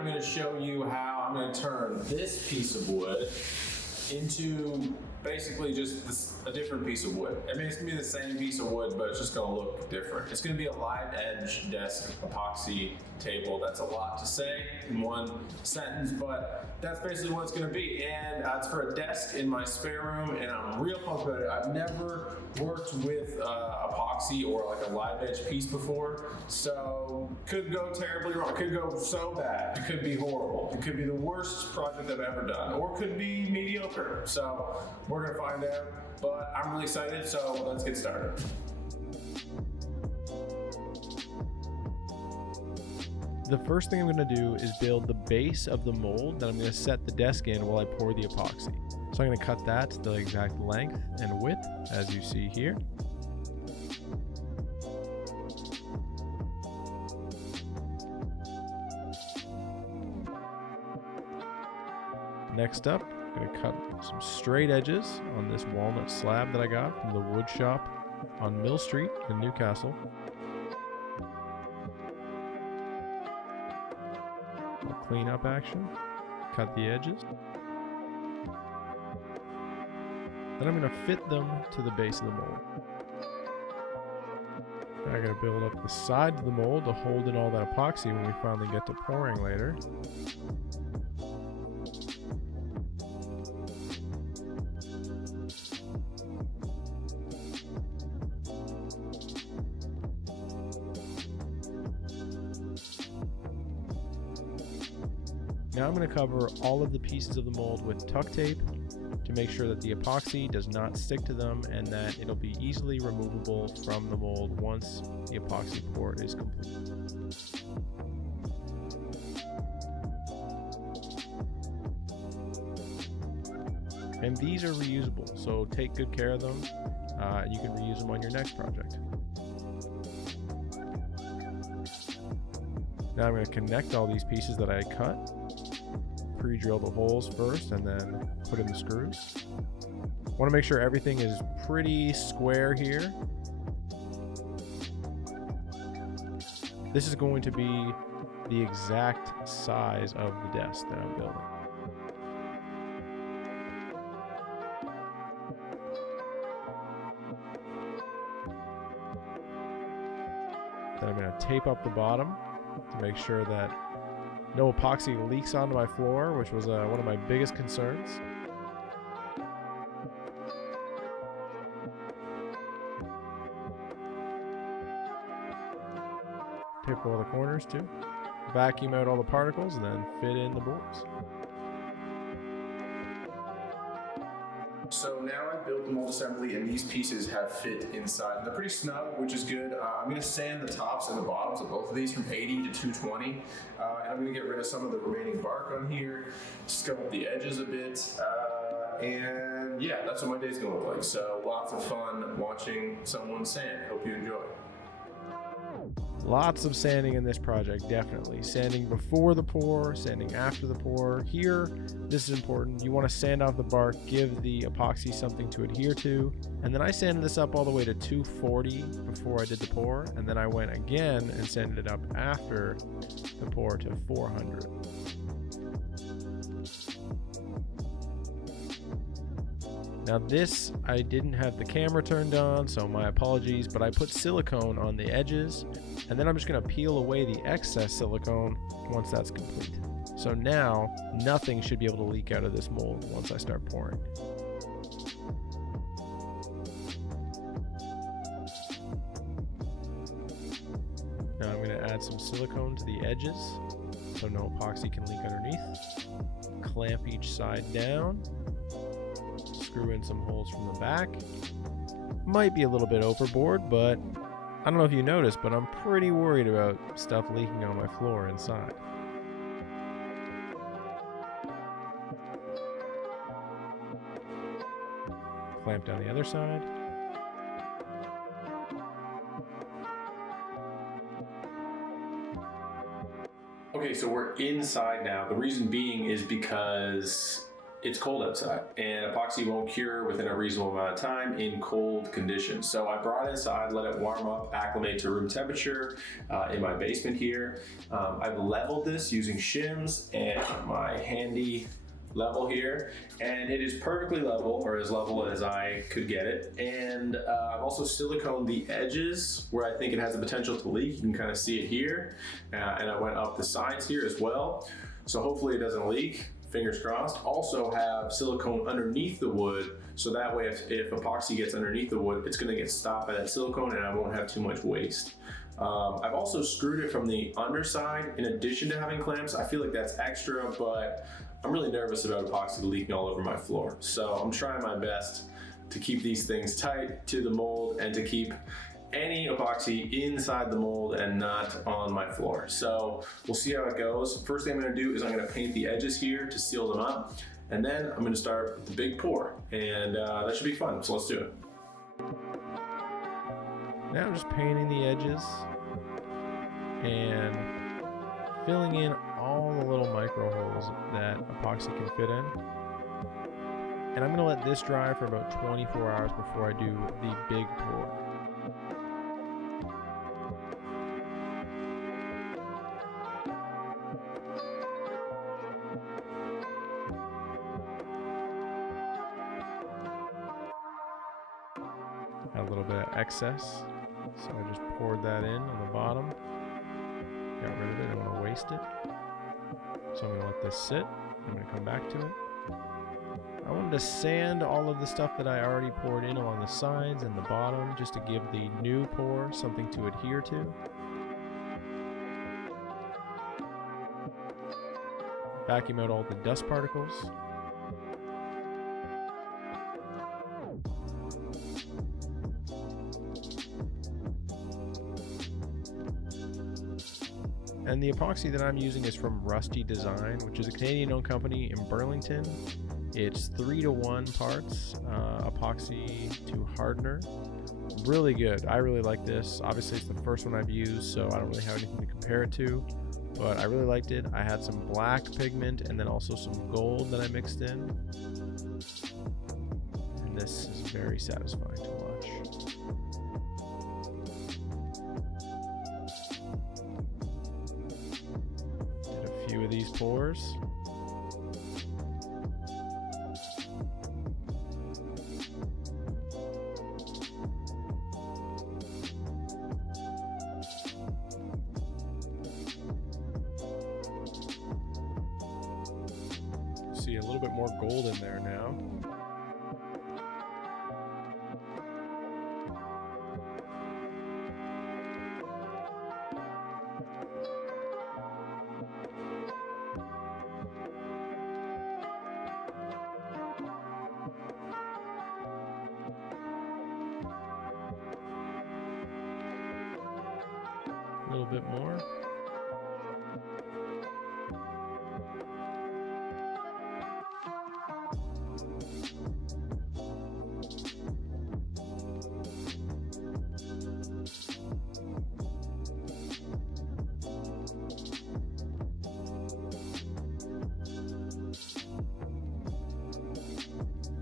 I'm going to show you how I'm going to turn this piece of wood into basically just a different piece of wood. I mean, it's gonna be the same piece of wood, but it's just gonna look different. It's gonna be a live edge desk epoxy table. That's a lot to say in one sentence, but that's basically what it's gonna be. And it's for a desk in my spare room, and I'm real pumped about it. I've never worked with epoxy or like a live edge piece before, so could go terribly wrong. It could go so bad. It could be horrible. It could be the worst project I've ever done, or it could be mediocre. So we're gonna find out, but I'm really excited, so let's get started. The first thing I'm going to do is build the base of the mold that I'm going to set the desk in while I pour the epoxy. So I'm going to cut that to the exact length and width as you see here. Next up, I'm going to cut some straight edges on this walnut slab that I got from the wood shop on Mill Street in Newcastle. Cleanup action, cut the edges. Then I'm going to fit them to the base of the mold. Now I'm going to build up the sides of the mold to hold in all that epoxy when we finally get to pouring later. Now I'm going to cover all of the pieces of the mold with tuck tape to make sure that the epoxy does not stick to them and that it'll be easily removable from the mold once the epoxy pour is complete. And these are reusable, so take good care of them. You can reuse them on your next project. Now I'm going to connect all these pieces that I cut. Pre-drill the holes first and then put in the screws. Want to make sure everything is pretty square here. This is going to be the exact size of the desk that I'm building. Then I'm going to tape up the bottom to make sure that no epoxy leaks onto my floor, which was one of my biggest concerns. Tape all the corners too. Vacuum out all the particles and then fit in the boards. So now I've built the mold assembly and these pieces have fit inside. They're pretty snug, which is good. I'm going to sand the tops and the bottoms of both of these from 80 to 220. And I'm going to get rid of some of the remaining bark on here, scrub up the edges a bit. And yeah, that's what my day's going to look like. So lots of fun watching someone sand. Hope you enjoy. Lots of sanding in this project, definitely. Sanding before the pour, sanding after the pour. Here, this is important. You want to sand off the bark, give the epoxy something to adhere to. And then I sanded this up all the way to 240 before I did the pour. And then I went again and sanded it up after the pour to 400. Now this, I didn't have the camera turned on, so my apologies, but I put silicone on the edges, and then I'm just gonna peel away the excess silicone once that's complete. So now, nothing should be able to leak out of this mold once I start pouring. Now I'm gonna add some silicone to the edges, so no epoxy can leak underneath. Clamp each side down. Screw in some holes from the back. Might be a little bit overboard, but I don't know if you noticed, but I'm pretty worried about stuff leaking on my floor inside. Clamp down the other side. Okay, so we're inside now. The reason being is because it's cold outside and epoxy won't cure within a reasonable amount of time in cold conditions. So I brought it inside, let it warm up, acclimate to room temperature in my basement here. I've leveled this using shims and my handy level here, and it is perfectly level, or as level as I could get it. And I've also siliconed the edges where I think it has the potential to leak. You can kind of see it here, and I went up the sides here as well. So hopefully it doesn't leak, fingers crossed. Also have silicone underneath the wood, so that way if epoxy gets underneath the wood, it's gonna get stopped by that silicone and I won't have too much waste. I've also screwed it from the underside in addition to having clamps. I feel like that's extra, but I'm really nervous about epoxy leaking all over my floor. So I'm trying my best to keep these things tight to the mold and to keep any epoxy inside the mold and not on my floor. So we'll see how it goes. First thing I'm gonna do is I'm gonna paint the edges here to seal them up. And then I'm gonna start with the big pour. And that should be fun, so let's do it. Now I'm just painting the edges and filling in all the little micro holes that epoxy can fit in. And I'm gonna let this dry for about 24 hours before I do the big pour. Had a little bit of excess, so I just poured that in on the bottom. Got rid of it, I don't want to waste it. So I'm going to let this sit. I'm going to come back to it. I wanted to sand all of the stuff that I already poured in along the sides and the bottom, just to give the new pour something to adhere to. Vacuum out all the dust particles. And the epoxy that I'm using is from Rusty Design, which is a Canadian-owned company in Burlington. It's 3-to-1 parts epoxy to hardener. Really good. I really like this. Obviously, it's the first one I've used, so I don't really have anything to compare it to. But I really liked it. I had some black pigment and then also some gold that I mixed in. And this is very satisfying to watch. Few of these pours. See a little bit more gold in there now. A little bit more.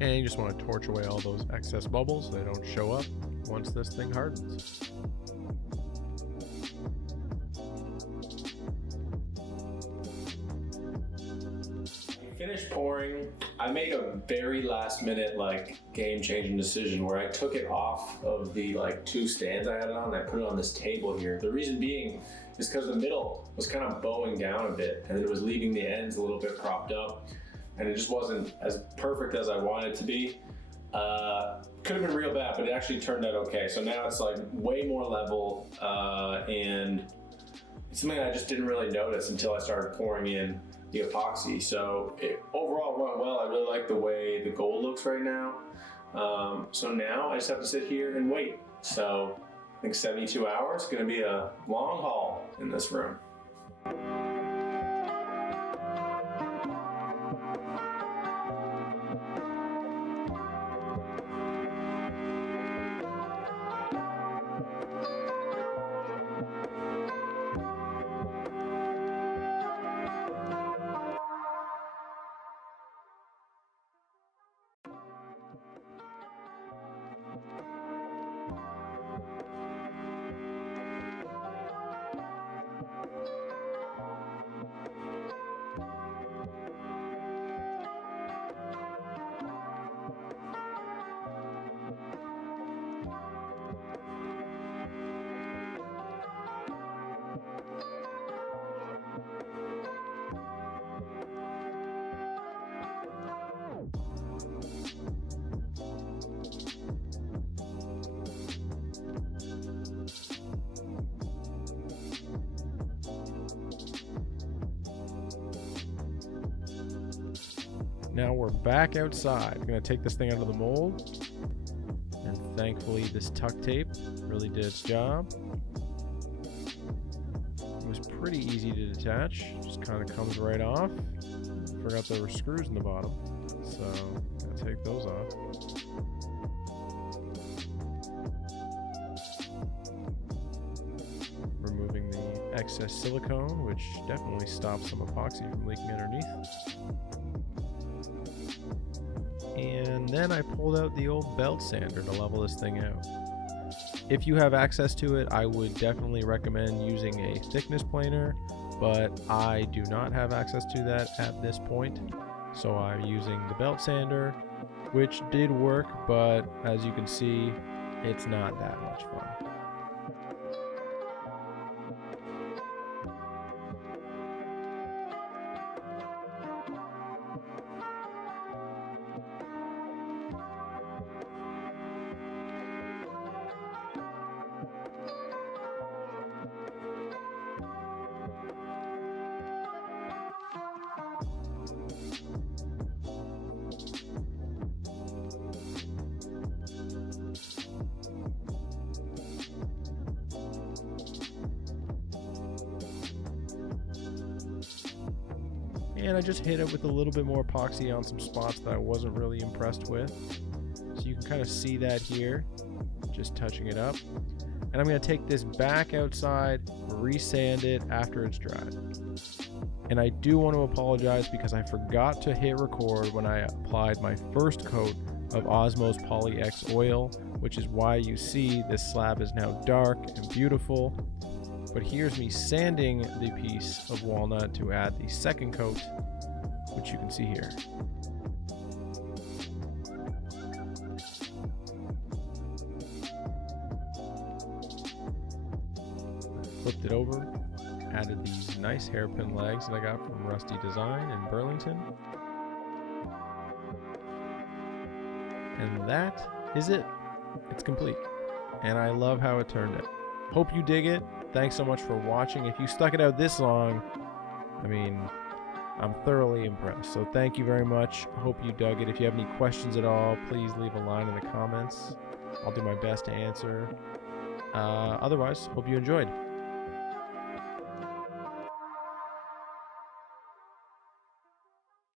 And you just want to torch away all those excess bubbles so they don't show up once this thing hardens. Finished pouring. I made a very last minute game-changing decision where I took it off of the 2 stands I had it on and I put it on this table here. The reason being is because the middle was kind of bowing down a bit and it was leaving the ends a little bit propped up and it just wasn't as perfect as I wanted it to be. Could have been real bad, but it actually turned out okay. So now it's way more level and it's something I just didn't really notice until I started pouring in the epoxy. So it overall went well. I really like the way the gold looks right now. So now I just have to sit here and wait. So I think 72 hours is gonna be a long haul in this room. now we're back outside. I'm gonna take this thing out of the mold, and thankfully this tuck tape really did its job. It was pretty easy to detach, just kind of comes right off. Forgot there were screws in the bottom, so gotta take those off. Removing the excess silicone, which definitely stops some epoxy from leaking underneath. And then I pulled out the old belt sander to level this thing out. If you have access to it, I would definitely recommend using a thickness planer, but I do not have access to that at this point, so I'm using the belt sander, which did work, but as you can see, it's not that much fun. And I just hit it with a little bit more epoxy on some spots that I wasn't really impressed with. So you can kind of see that here, just touching it up. And I'm going to take this back outside, resand it after it's dried. And I do want to apologize because I forgot to hit record when I applied my first coat of Osmos Poly X oil, which is why you see this slab is now dark and beautiful. But here's me sanding the piece of walnut to add the second coat, which you can see here. Flipped it over, added these nice hairpin legs that I got from Rusty Design in Burlington. And that is it. It's complete. And I love how it turned out. Hope you dig it. Thanks so much for watching. If you stuck it out this long, I mean, I'm thoroughly impressed. So thank you very much. Hope you dug it. If you have any questions at all, please leave a line in the comments. I'll do my best to answer. Otherwise, hope you enjoyed.